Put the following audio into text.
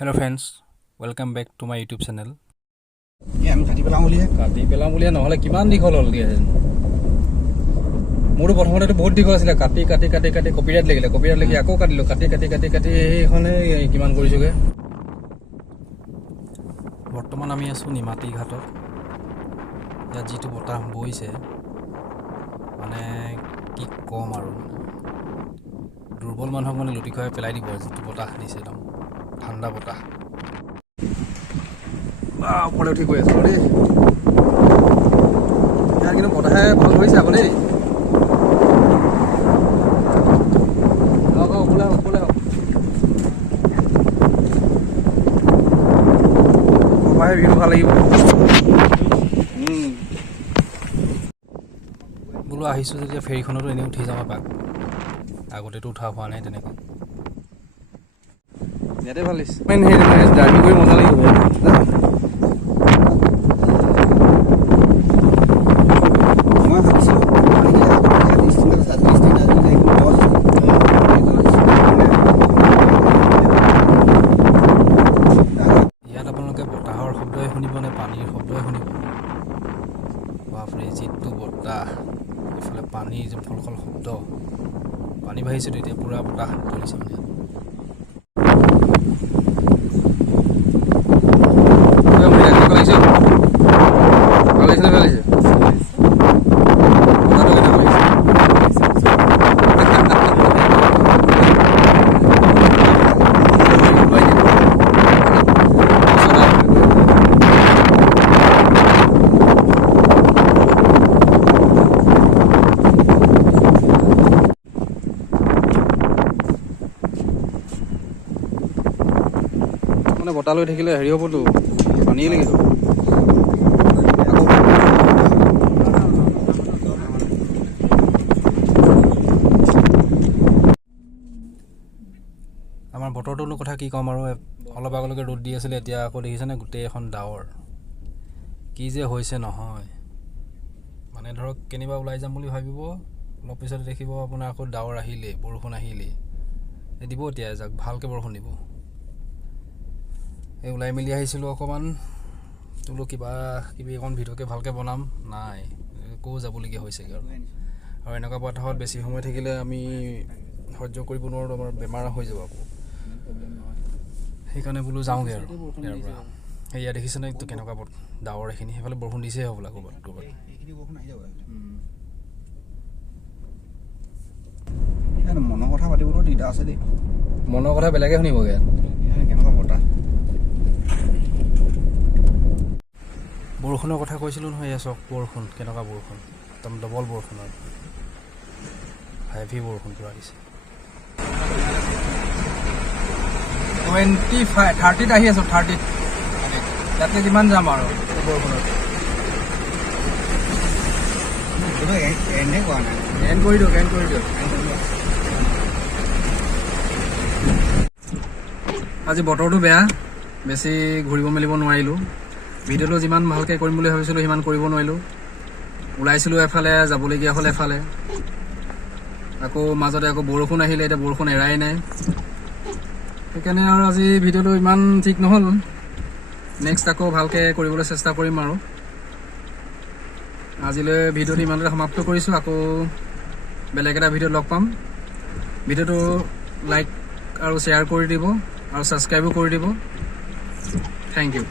Hello friends, welcome back to my YouTube channel. আমি কাটি পেলাম বুলিয়ে নহ'লে কিমান দীঘল হ'লগে মোৰো প্ৰথমতে বহুত দীঘল আছিলে কাটি কপিৰাইট লাগি আকৌ কাটিলোঁ কাটি সেইখনে কিমান কৰিছোগে বৰ্তমান আমি আছোঁ নিমাতী ঘাটত। ইয়াত যিটো বতাহ বৈছে মানে কি ক'ম আৰু দুৰ্বল মানুহক মানে লুটি খুৱাই পেলাই দিব যিটো বতাহ দিছে একদম ঠাণ্ডা বতাহ। ওপৰলৈ উঠি গৈ আছোঁ দেই ইয়াত কিন্তু বতাহে ভাল ধৰিছে আকৌ দেই ওপৰলৈ হওক কপাহে ভিউ ভাল লাগিব বোলো আহিছোঁ যেতিয়া ফেৰীখনতো এনেই উঠি যাওঁ এপাক, আগতেতো উঠা হোৱা নাই তেনেকৈ। ইয়াতে ভাল লাগিছে জাৰ্ণি কৰি মজা লাগিব মই ভাবিছিলোঁ ইয়াত আপোনালোকে বতাহৰ শব্দই শুনিব নে পানীৰ শব্দই শুনিব। বাপৰে যিটো বতাহ, এইফালে পানীৰ যে ফলফল শব্দ, পানী বাঢ়িছেতো এতিয়া পূৰা বতাহ ধৰিছে মানে। বতাহ লৈ থাকিলে হেৰি হ'বতো পানীয়ে লাগিব আমাৰ বতৰটোৰ কথা কি ক'ম আৰু, অলপ আগলৈকে ৰ'দ দি আছিলে, এতিয়া আকৌ দেখিছেনে গোটেই এখন ডাৱৰ। কি যে হৈছে নহয়, মানে ধৰক কেনিবা ওলাই যাম বুলি ভাবিব, অলপ পিছতে দেখিব আপোনাৰ আকৌ ডাৱৰ আহিলেই, বৰষুণ আহিলেই। দিব এতিয়া এজাক ভালকৈ বৰষুণ দিব। এই ওলাই মেলি আহিছিলোঁ অকণমান, বোলো কিবা কিবি অকণ ভিডিঅ'কে ভালকৈ বনাম, নাই আকৌ যাবলগীয়া হৈছেগৈ। আৰু এনেকুৱা বতাহত বেছি সময় থাকিলে আমি সহ্য কৰিব নোৱাৰোঁ, আমাৰ বেমাৰ হৈ যাব আকৌ। সেইকাৰণে বোলো যাওঁগৈ আৰু ইয়াৰ পৰা। সেয়া দেখিছেনে এইটো কেনেকুৱা ডাৱৰ এইখিনি, সেইফালে বৰষুণ দিছেই হ'বলা ক'ৰবাত। মনৰ কথা পাতিবলৈ দিগদাৰ আছে দেই, মনৰ কথা বেলেগে শুনিবগৈ কেনেকুৱা বতাহ। বৰষুণৰ কথা কৈছিলোঁ নহয়, এয়া চাওক বৰষুণ কেনেকুৱা বৰষুণ, একদম ডবল বৰষুণ আৰু হেভি বৰষুণ পূৰা দিছে। 30ত আহি আছোঁ, 30ত ইয়াতকৈ যিমান যাম আৰু বৰষুণত এণ্ড কৰি দিয়ক আজি বতৰটো বেয়া, বেছি ঘূৰিব মেলিব নোৱাৰিলোঁ। ভিডিঅ'টো যিমান ভালকৈ কৰিম বুলি ভাবিছিলোঁ সিমান কৰিব নোৱাৰিলোঁ। ওলাইছিলোঁ এফালে, যাবলগীয়া হ'ল এফালে, আকৌ মাজতে আকৌ বৰষুণ আহিলে, এতিয়া বৰষুণ এৰাই নাই। সেইকাৰণে আৰু আজি ভিডিঅ'টো ইমান ঠিক নহ'ল, নেক্সট আকৌ ভালকৈ কৰিবলৈ চেষ্টা কৰিম আৰু। আজিলৈ ভিডিঅ'টো ইমানতে সমাপ্ত কৰিছোঁ, আকৌ বেলেগ এটা ভিডিঅ'ত লগ পাম। ভিডিঅ'টো লাইক আৰু শ্বেয়াৰ কৰি দিব আৰু ছাবস্ক্ৰাইবো কৰি দিব। Thank U.